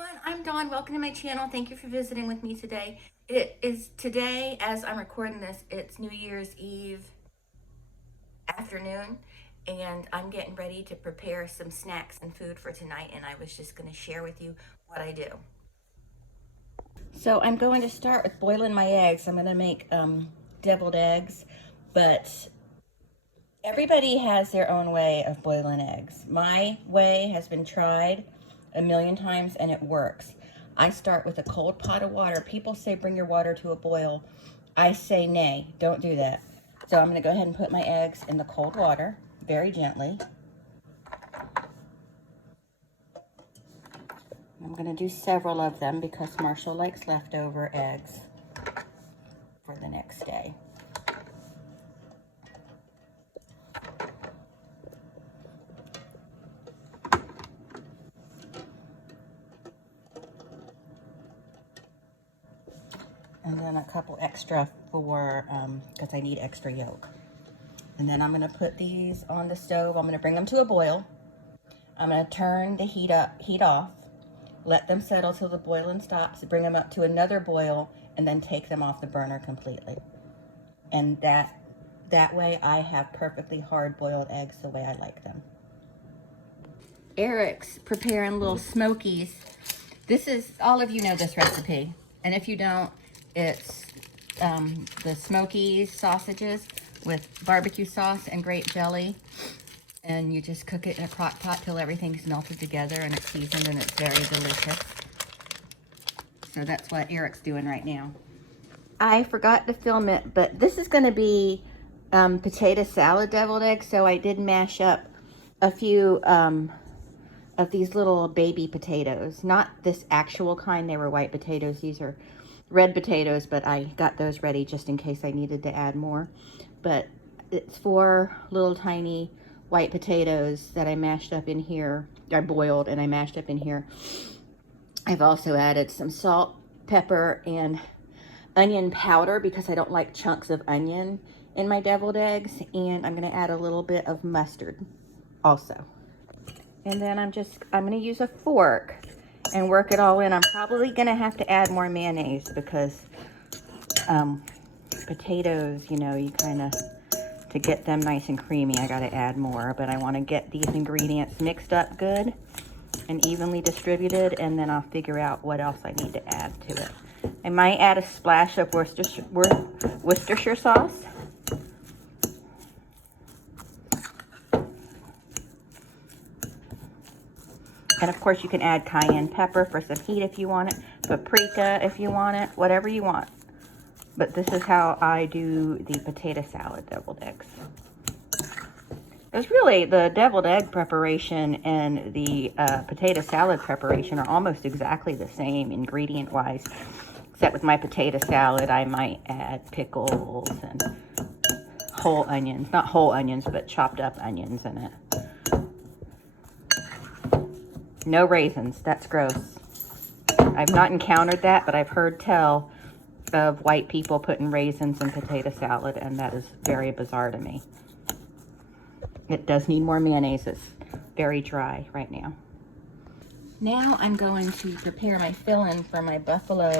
everyone, I'm Dawn. Welcome to my channel. Thank you for visiting with me today. It is today, as I'm recording this, it's New Year's Eve afternoon, and I'm getting ready to prepare some snacks and food for tonight, and I was just going to share with you what I do. So I'm going to start with boiling my eggs. I'm going to make deviled eggs, but everybody has their own way of boiling eggs. My way has been tried a million times and it works. I start with a cold pot of water. People say bring your water to a boil. I say nay, don't do that. So I'm gonna go ahead and put my eggs in the cold water very gently. I'm gonna do several of them because Marshall likes leftover eggs for the next day. And then a couple extra for, because I need extra yolk. And then I'm gonna put these on the stove. I'm gonna bring them to a boil. I'm gonna turn the heat off, let them settle till the boiling stops, bring them up to another boil, and then take them off the burner completely. And that way I have perfectly hard boiled eggs the way I like them. Eric's preparing little smokies. This is, all of you know this recipe. And if you don't, it's the smokies sausages with barbecue sauce and grape jelly. And you just cook it in a crock pot till everything's melted together and it's seasoned and it's very delicious. So that's what Eric's doing right now. I forgot to film it, but this is going to be potato salad deviled eggs. So I did mash up a few of these little baby potatoes. Not this actual kind, they were white potatoes. These are red potatoes, but I got those ready just in case I needed to add more. But it's 4 little tiny white potatoes that I mashed up in here. I boiled and I mashed up in here. I've also added some salt, pepper, and onion powder because I don't like chunks of onion in my deviled eggs. And I'm gonna add a little bit of mustard also. And then I'm gonna use a fork and work it all in. I'm probably gonna have to add more mayonnaise because potatoes, you know, you kind of, to get them nice and creamy, I gotta add more. But I wanna get these ingredients mixed up good and evenly distributed, and then I'll figure out what else I need to add to it. I might add a splash of Worcestershire sauce. And of course you can add cayenne pepper for some heat if you want it, paprika if you want it, whatever you want. But this is how I do the potato salad deviled eggs. It's really, the deviled egg preparation and the potato salad preparation are almost exactly the same ingredient-wise, except with my potato salad I might add pickles and whole onions. Not whole onions, but chopped up onions in it. No raisins, that's gross. I've not encountered that, but I've heard tell of white people putting raisins in potato salad, and that is very bizarre to me. It does need more mayonnaise. It's very dry right now. Now I'm going to prepare my filling for my buffalo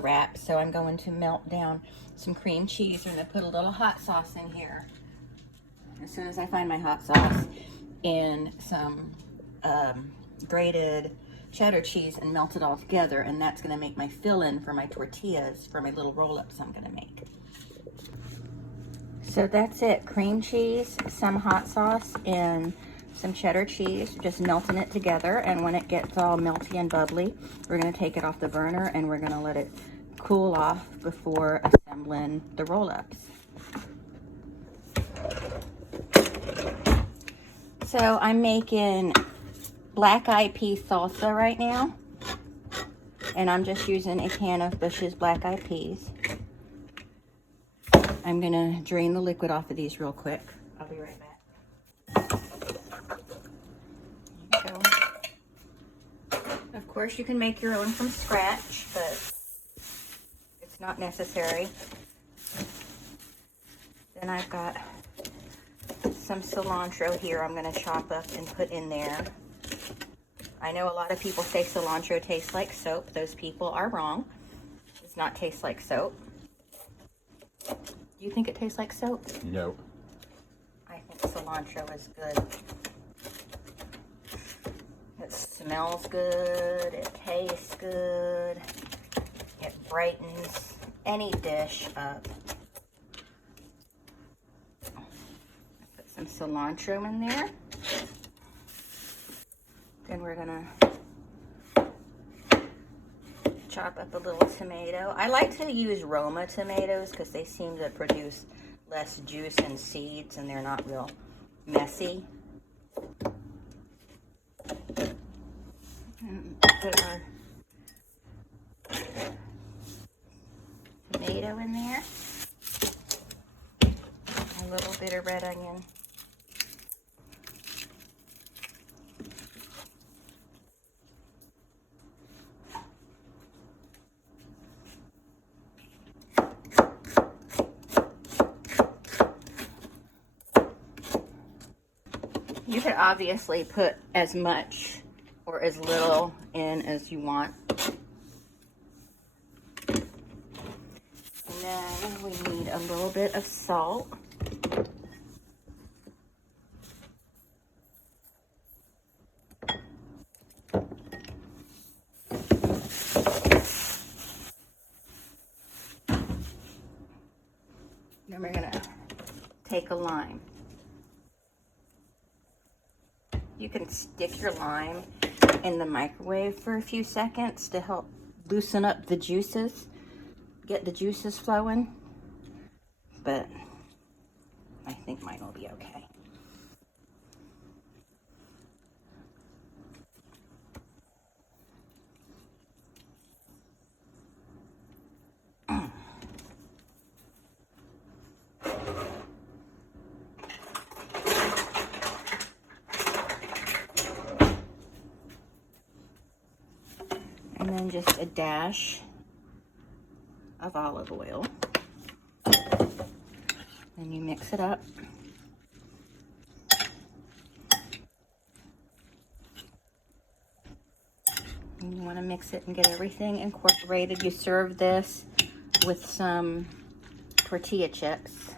wrap. So I'm going to melt down some cream cheese. I'm going to put a little hot sauce in here. As soon as I find my hot sauce, and some grated cheddar cheese, and melt it all together, and that's going to make my fill-in for my tortillas for my little roll-ups I'm going to make. So that's it, cream cheese, some hot sauce, and some cheddar cheese, just melting it together. And when it gets all melty and bubbly, we're going to take it off the burner and we're going to let it cool off before assembling the roll-ups. So I'm making black-eyed pea salsa right now, and I'm just using a can of Bush's black-eyed peas. I'm gonna drain the liquid off of these real quick. I'll be right back. There you go. Of course, you can make your own from scratch, but it's not necessary. Then I've got some cilantro here I'm going to chop up and put in there. I know a lot of people say cilantro tastes like soap. Those people are wrong. It does not taste like soap. Do you think it tastes like soap? No. I think cilantro is good. It smells good. It tastes good. It brightens any dish up. Put some cilantro in there. Then we're gonna chop up a little tomato. I like to use Roma tomatoes because they seem to produce less juice and seeds and they're not real messy. And put our tomato in there. A little bit of red onion. You could obviously put as much or as little in as you want. And then we need a little bit of salt. Then we're gonna take a lime. You can stick your lime in the microwave for a few seconds to help loosen up the juices, get the juices flowing, but I think mine will be okay. And then just a dash of olive oil. Then you mix it up. And you want to mix it and get everything incorporated. You serve this with some tortilla chips.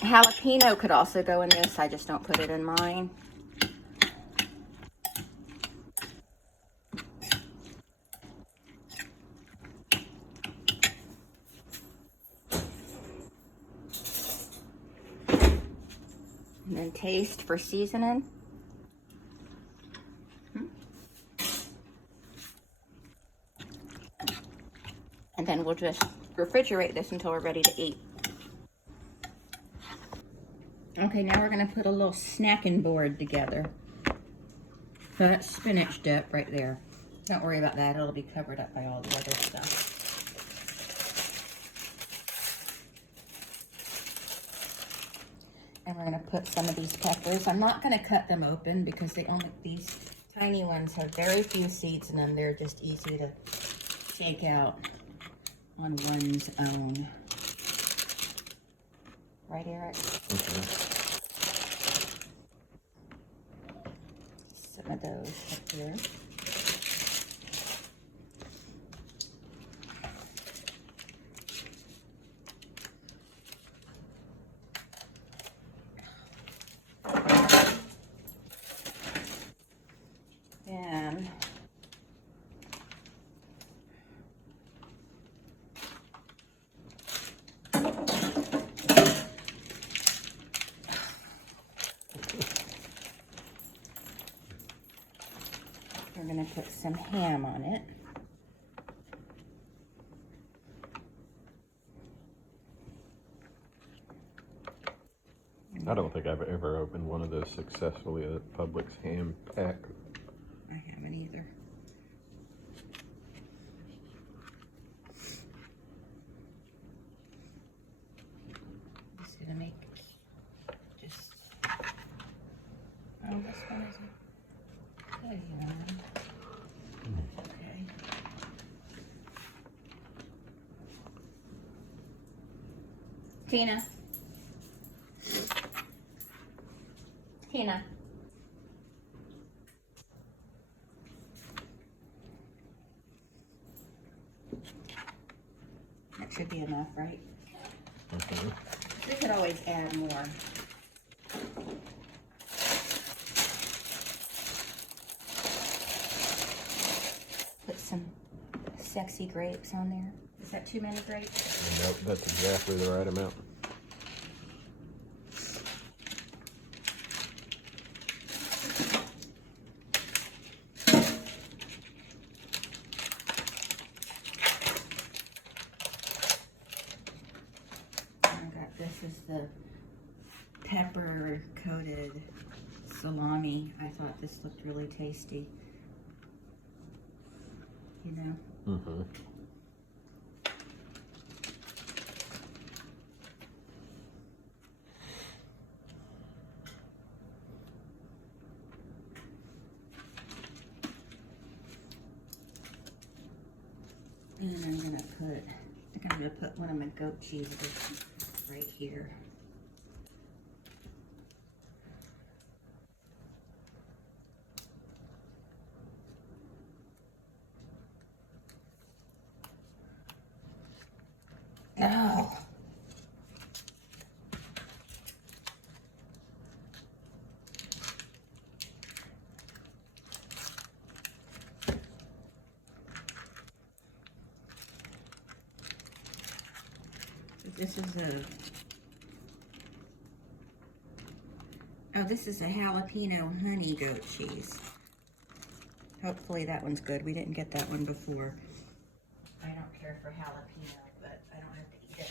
Jalapeno could also go in this. I just don't put it in mine. And then taste for seasoning. And then we'll just refrigerate this until we're ready to eat. Okay, now we're gonna put a little snacking board together. So that's spinach dip right there. Don't worry about that, it'll be covered up by all the other stuff. And we're gonna put some of these peppers. I'm not gonna cut them open because these tiny ones have very few seeds in them. They're just easy to take out on one's own. Right, Eric? Some of those up here. And we're going to put some ham on it. I don't think I've ever opened one of those successfully at Publix ham pack. I haven't either. I'm just gonna make just. Oh, this one isn't. There you are. Okay. Tina. Tina. That should be enough, right? Mhm. We could always add more. Put some sexy grapes on there. Is that too many grapes? Nope, that's exactly the right amount. This is the pepper coated salami. I thought this looked really tasty. You know? Mm-hmm. And I'm gonna put one of my goat cheeses right here. No. This is a jalapeno honey goat cheese. Hopefully that one's good. We didn't get that one before. I don't care for jalapeno, but I don't have to eat it.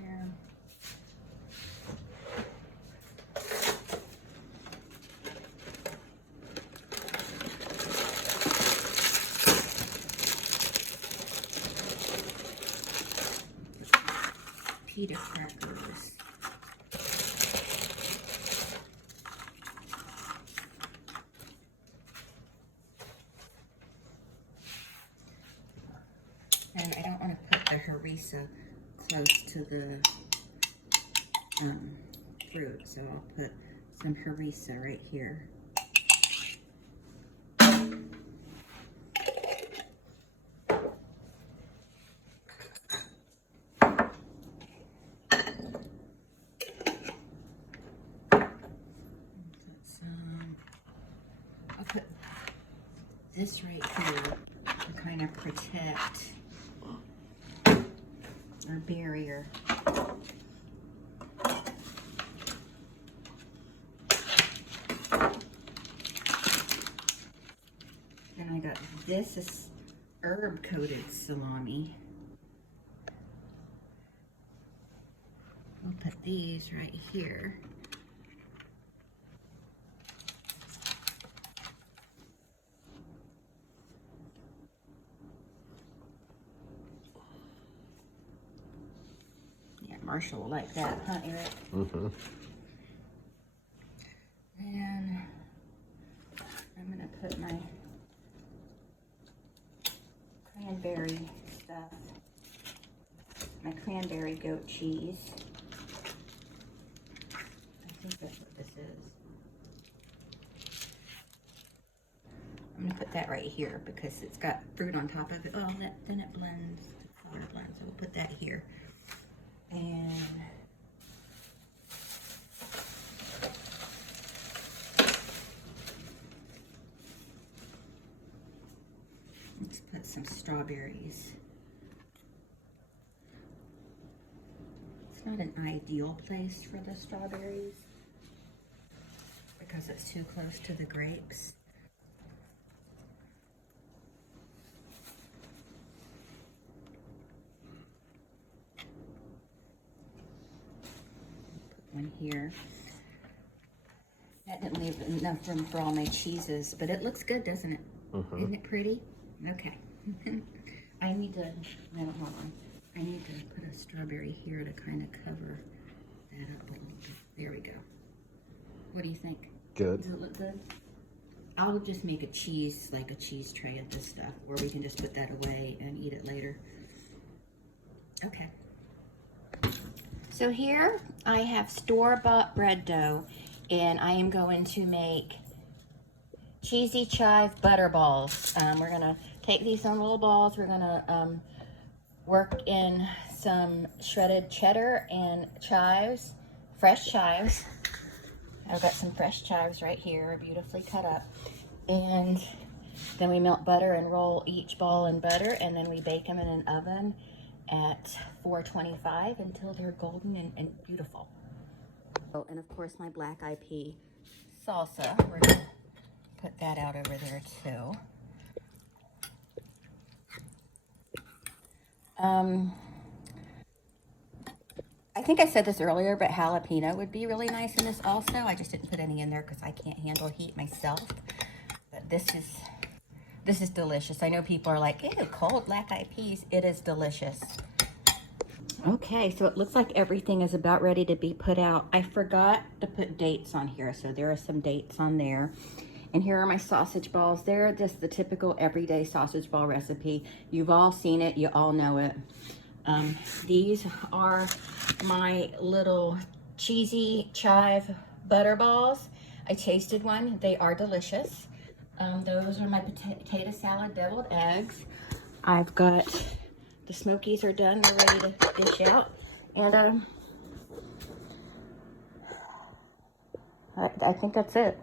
There. Pita crackers. And I don't want to put the harissa close to the fruit, so I'll put some harissa right here. I'll put this right here to kind of protect our barrier. Then I got this is herb coated salami. I'll put these right here. Yeah, Marshall will like that, huh, Eric? Mm-hmm. And I'm gonna put my cranberry stuff, my cranberry goat cheese. I think that's what this is. I'm gonna put that right here because it's got fruit on top of it. Oh, then it blends, the color blends. So we'll put that here. And let's put some strawberries. It's not an ideal place for the strawberries because it's too close to the grapes. Put one here. That didn't leave enough room for all my cheeses, but it looks good, doesn't it? Mm-hmm. Isn't it pretty? Okay. I need to, no, hold on. I need to put a strawberry here to kind of cover that up a little bit. There we go. What do you think? Good. Does it look good? I'll just make a cheese, like a cheese tray of this stuff, or we can just put that away and eat it later. Okay. So here I have store-bought bread dough, and I am going to make cheesy chive butter balls. We're gonna take these on little balls. We're gonna work in some shredded cheddar and chives, fresh chives. I've got some fresh chives right here, beautifully cut up. And then we melt butter and roll each ball in butter, and then we bake them in an oven at 425 until they're golden and beautiful. Oh, and of course my black eyed pea salsa. We're gonna put that out over there too. I think I said this earlier, but jalapeno would be really nice in this also. I just didn't put any in there because I can't handle heat myself. But this is delicious. I know people are like, ew, cold black eyed peas. It is delicious. Okay, so it looks like everything is about ready to be put out. I forgot to put dates on here, so there are some dates on there. And here are my sausage balls. They're just the typical everyday sausage ball recipe. You've all seen it, you all know it. These are my little cheesy chive butter balls. I tasted one, they are delicious. Those are my potato salad deviled eggs. I've got the Smokies are done, they're ready to dish out. And I think that's it.